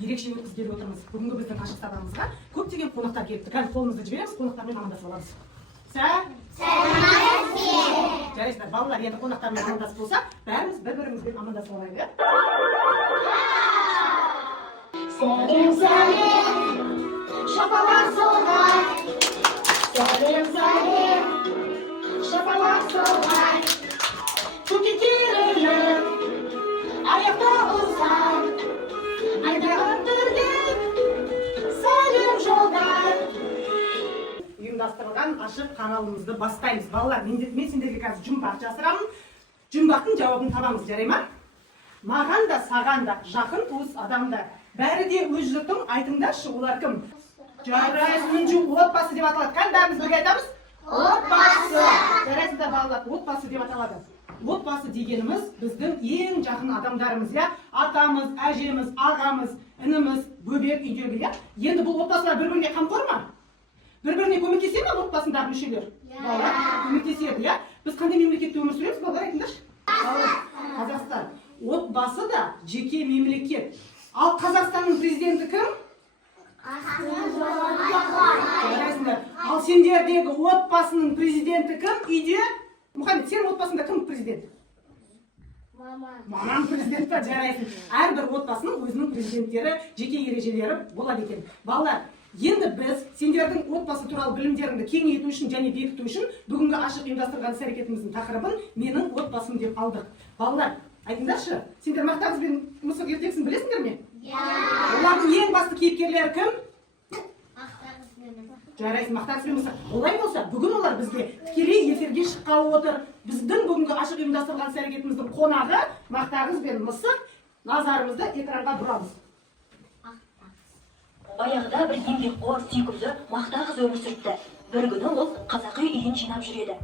ерекше өткізгелі отырмыз. Бүгінгі біздің ашық сабағымызға көптеген қонақтар келіпті. Қазір қолымызды жібереміз, қонақтармен амандасып аламыз. Жарайсыздар, балалар, енді қонақтармен амандасып болса, бәріміз бір-бірімізбен амандасып алайық, иә? Сәлем, сәлем, шапалақ соғар. Сәлем, сәлем, шапалақ соғар. Көкке керіліп, аяқта ұзар. Айдаған түрген сәлем жолдар. Ұйымдастырылған ашық каналымызды бастаймыз. Балалар, мен сендерге қазір жұмбақ жасырамын. Жұмбақтың жауабын табамыз, жарай ма? Маған да, саған да, жақын туыс адамдар. Бәрі де өз жұртым, айтыңдаршы, олар кім? Жарайсың, отбасы деп аталады. Қан бәріміз бірге айтамыз? Отбасы. Жарайсыңдар балалар, отбасы деп аталады. Отбасы дегеніміз біздің ең жақын адамдарымыз, я? Атамыз, әжеміз, ағамыз, ініміз, бөбек үйдегі, я? Енді бұл отбасылар бір-біріне қамқор ма? Бір-біріне көмектесе ме отбасындағы мүшелер? Балалар, көмектеседі, я? Біз қандай мемлекетте өмір сүреміз, балалар, айтыңдаршы? Қазақстан. Отбасы да жеке мемлекет. Ал Қазақстанның президенті кім? Ал сендердегі отбасының президенті кім? Үйде? Мұхаммед, сен отбасында кім президент? Мамам президент па, жарайсың. Әрбір отбасының өзінің президенттері, жеке ережелері болады екен. Балалар, енді біз сендердің отбасы туралы білімдеріңді кеңейту үшін және бекіту үшін бүгінгі ашық ұйымдастырған іс-әрекетіміздің тақырыбын менің отбасым деп алдық. Балалар, айтыңдаршы, сендер Мақтағыз бен Мысық ертегісін білесіңдер ме? Олардың ең басты кейіпкерлері кім? Жарайсың, Мақтағыз бен Мысық. Олай болса, бүгін олар бізге тікелей эфирге шыққалы отыр. Біздің бүгінгі ашық ұйымдастырған іс-әрекетіміздің қонағы Мақтағыз бен Мысық. Назарымызды экранға бұрамыз. Баяғыда бір еңбекқор, сүйкімді Мақтағыз өмір сүріпті. Бір күні ол қазақы үйін жинап жүреді.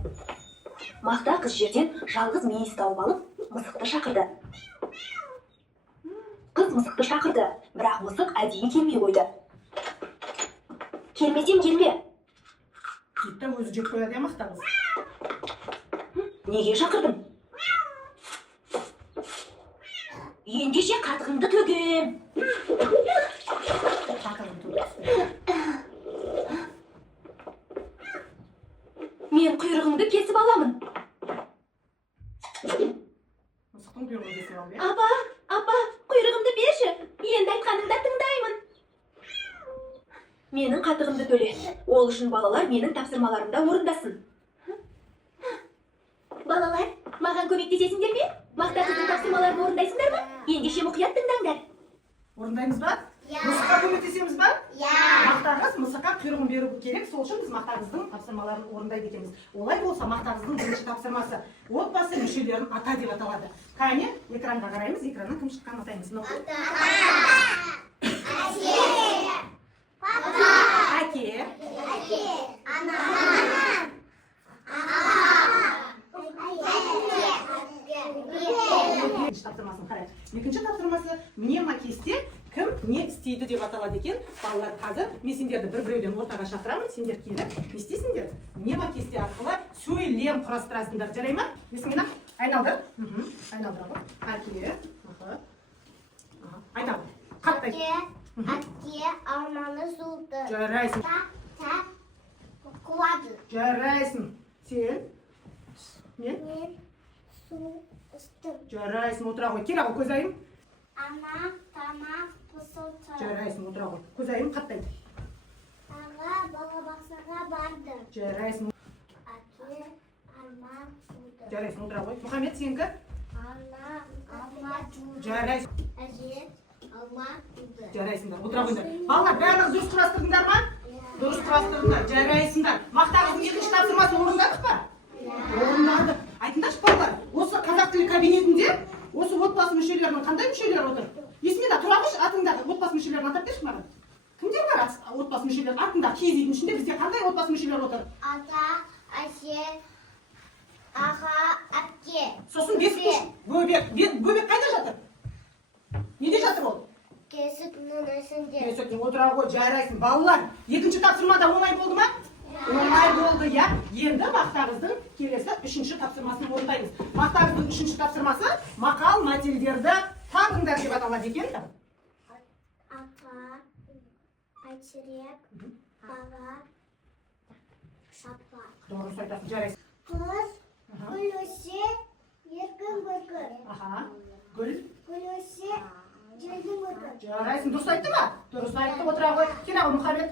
Мақтағыз жерден жалғыз мейіз тауып алып, Мысықты шақырды. Қыз Мысықты шақырды, бірақ Мысық әдейі келмей қойды. Келмесем келме. Кетті өзі жеп қояды, Мақтағыз. Неге шақырдың? Ендеше қатығыңды төгем. Мен құйрығыңды кесіп аламын. Мысықтың құйрығын кесіп алды, я? Апа, құйрығымды берші. Енді айтқанымда тыңдаймын. Менің қатығымды төле. Ол үшін балалар менің тапсырмаларымда орындасын. Балалар, маған көмектесесіңдер ме? Мақтағыздың тапсырмаларын орындайсыңдар ма? Ендеше мұқият тыңдаңдар. Орындаймыз ба? Мысыққа көмектесеміз ба? Мақтағыз Мысыққа құйрығын беру керек, сол үшін біз Мақтағыздың тапсырмаларын орындайды екенбіз. Олай болса, Мақтағыздың бірінші тапсырмасы отбасы мүшелерін ата деп аталады. Қане, экранға қараймыз, экраннан кім шыққанын атаймыз. Әке, ана, тапсырмасын қарайық. Екінші тапсырмасы мнема кесте кім не істейді деп аталады екен. Балалар, қазір мен сендерді бір-біреуден ортаға шақырамын, сендер келіп не істейсіңдер? Мнема кесте арқылы сөйлем құрастырасыңдар, жарай ма? Есіңнен айналдыр. Айналдыр ғой. Әке, айтамын. Қаттай. Әке алманы суылды. Жарайсың. Тәп қуады. Жарайсың. Сен? Мен? Мен су үстім. Жарайсың, отыра ғой. Кел ағыл, көз айым. Ана тамақ пысылды. Жарайсың, отыра ғой. Көз айым қаттайды. Аға балабақшаға барды. Жарайсың. Әке алма суды. Жарайсың, отыра ғой. Мұхаммед, сенікі? Ана алма жуды. Жарайсың. Әже алма жуды. Жарайсыңдар, отыра қойыңдар. Балалар, бәріңіз дұрыс құрастырдыңдар ма? Дұрыс құрастырдыңдар, жарайсыңдар. Мақтағыздың екінші тапсырмасын орындадық па? Орындадық. Айтыңдаршы балалар, осы қазақ тілі кабинетінде осы отбасы мүшелерінің қандай мүшелері отыр? Есімде тұра қойшы, атыңдағы отбасы мүшелерін атап берші маған. Кімдер бар отбасы мүшелері? Артында киіз үйдің ішінде бізде қандай отбасы мүшелері отыр? Ата, әже, аға, әпке. Сосын бөбек. Бөбек қайда жатыр? Неде жатыр ол? Кесіктің үстінде. Кесіктің отыра ғой, жарайсың. Балалар, екінші тапсырмада оңай болды ма? Оңай болды, я. Енді Мақтағыздың келесі үшінші тапсырмасын орындаймыз. Мақтағыздың үшінші тапсырмасы мақал мәтелдерді табыңдар деп аталады екен. Әчірек, бала, шапа. Дұрыс айтасың, жарайсың. Қыз, гүл өссе, еркін көркір. Аха. Гүл. Гүл өссе, желдің көркір. Жарайсың, дұрыс айтты ма? Дұрыс айтты, отыра ғой. Кел ау, Мұхаммед.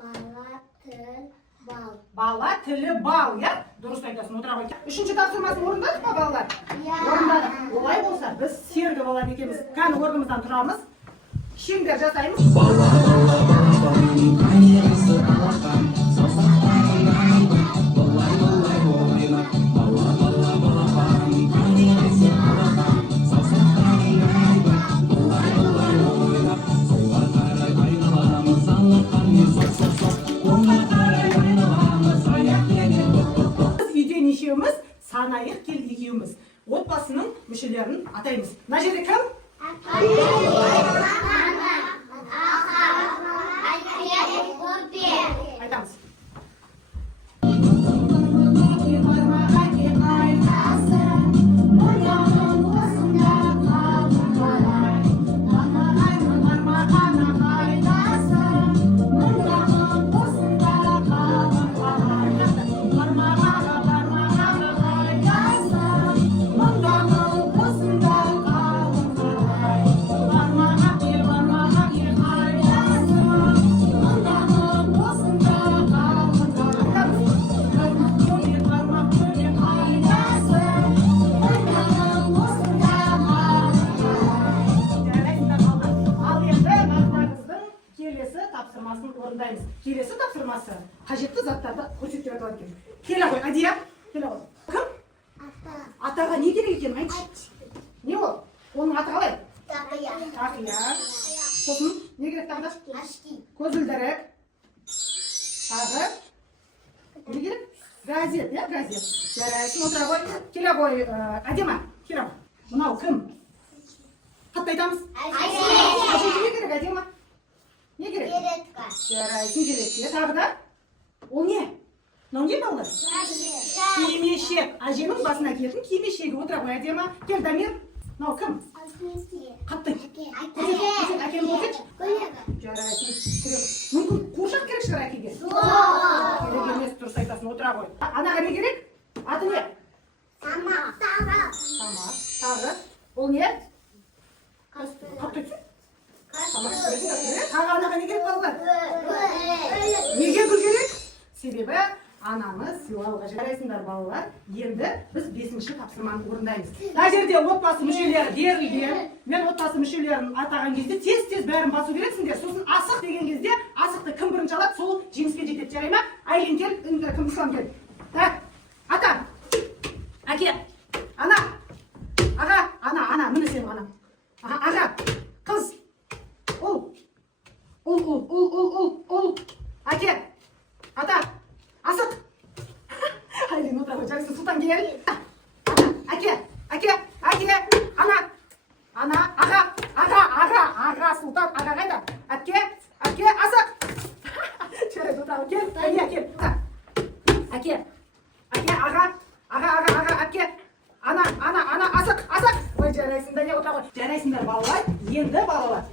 Бала, тіл, бал. Бала, тілі, бал, я? Дұрыс айтасың, отыра ғой. Үшінші тапсырмасын орындадық па, балалар? Иә. Орындадық. Олай болса, біз сергі балалар екеміз. Кәні орнымыздан тұрамыз. Шеңбер жасаймыз. Үйде нешеуміз, санайық кел екеуміз. Отбасының мүшелерін атаймыз. Мына жерде кім? Айтамыз. Тапсырмасын орындаймыз. Келесі тапсырмасы қажетті заттарды көрсетіп жатады екен. Келе ғой, Адия. Келе ғой. Кім? Атаға не керек екен? Айтшы. Не ол? Оның аты қалай? Тақия. Сосын не керек тағы да? Көзілдірік. Тағы. Не керек? Газет, я газет. Жарайсың, отыра ғой. Келе ғой, Адема. Келе ғой. Мынау кім? Қатты айтамыз. Әжеге не керек, Адема? Не керек? Жарайсың, желетке. Тағы да? Ол не? Мынау не балалар? Кимешек. Әженің басына келдің кимешегі. Отыра ғой, Адема. Кел, Дамир. Мынау кім? Қатты. Әкені көрсетші. Жарайсың. Мүмкін қуыршақ керек шығар әкеге? Керек емес, дұрыс айтасың, отыра ғой. Анаға не керек? Аты не? Тамақ. Тағы. Ол не? Қатты өтсін? Тағы анаға не керек балалар? Неге гүл керек? Себебі ананы сыйлауға. Жарайсыңдар балалар. Енді біз 5-ші тапсырманы орындаймыз. Мына жерде отбасы мүшелері берілген. Мен отбасы мүшелерін атаған кезде тез-тез бәрін басу керексіңдер. Сосын асық деген кезде асықты кім бірінші алады, сол жеңіске жетеді. Жарай ма? Айлин кел, кім Ислам кел. Так, ата, әке, ана, аға, ана, міне сенің анаң. Аға, қыз. Ұл, әке, ата, асық. Айлин, отыра ғой, жарайсың, Сұлтан кел. Әке, ана, аға, Сұлтан, аға қайда? Әке, асық. Жарайсың, отыра ғой, кел. Әке, аға, әке, ана, асық. Ой, жарайсыңдар, отыра ғой. Жарайсыңдар, балалар. Енді балалар.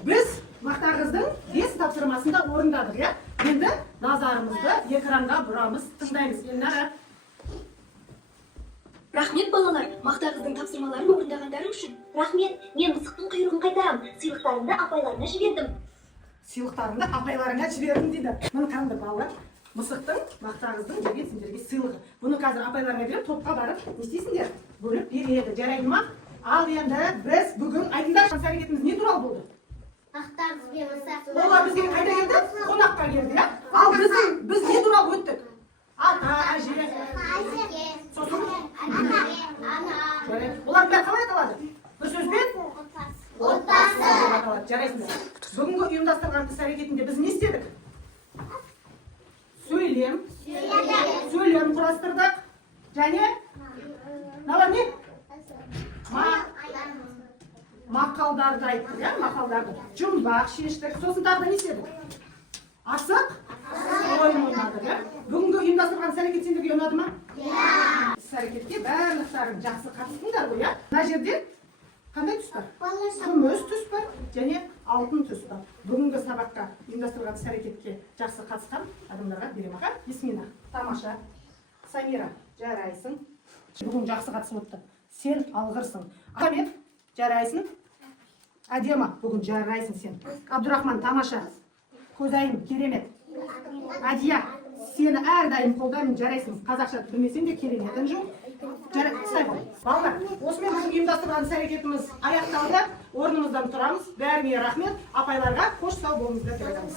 Біз Мақта қыздың 5 тапсырмасында орындадық, я? Енді назарымызды экранға бұрамыз, тыңдаймыз. Елнара. Рахмет балалар, Мақта қыздың тапсырмаларын орындағандарың үшін. Рахмет, мен мысықтың құйрығын қайтарам. Сыйлықтарымды апайларына жібердім. Сыйлықтарымды апайларына жібердім дейді. Мұны қанды балалар. Мысықтың Мақта қыздың берген сендерге сыйлығы. Бұны қазір апайларына беріп, топқа барып, не істейсіңдер? Бөліп береді. Жарайды ма? Ал енді біз бүгін айтыңдар, әрекетіміз не туралы болды? Олар бізге қайда келді? Қонаққа келді, я? Ал біз не туралы өттік? Ата, әже. Сосын? Олар бәрі қалай аталады? Бір сөзбен? Отбасы. Жарайсыңдар. Бүгінгі ұйымдастырған іс әрекетінде біз не істедік? Сөйлем құрастырдық. Және? Налар не? Мақалдарды айттық, я? Мақалдарды. Жұмбақ шештік. Сосын тағы да не істедік? Асық? Ойын ойнадық, я? Бүгінгі ұйымдастырған іс әрекет сендерге ұнады ма? Иә. Іс әрекетке барлықтарың жақсы қатыстыңдар ғой, я? Мына жерде Қандай түс бар? Балаша. Күміс түс бар және алтын түс бар. Бүгінгі сабаққа ұйымдастырылған іс-әрекетке жақсы қатысқан адамдарға берем аға. Бисмилла. Тамаша. Самира, жарайсың. Бүгін жақсы қатысып отты. Сен алғырсың. Ахмет, жарайсың. Адема, бүгін жарайсың сен. Абдурахман, тамаша. Көзайым, керемет. Адия, сені әрдайым қолдаймын, жарайсың. Қазақша білмесең де кереметін жоқ. Жарай ғой. Балалар, осымен бүгін ұйымдастырған іс-әрекетіміз аяқталды. Орнымыздан тұрамыз. Бәріңе рахмет. Апайларға қош сау болыңыздар деп айтамыз.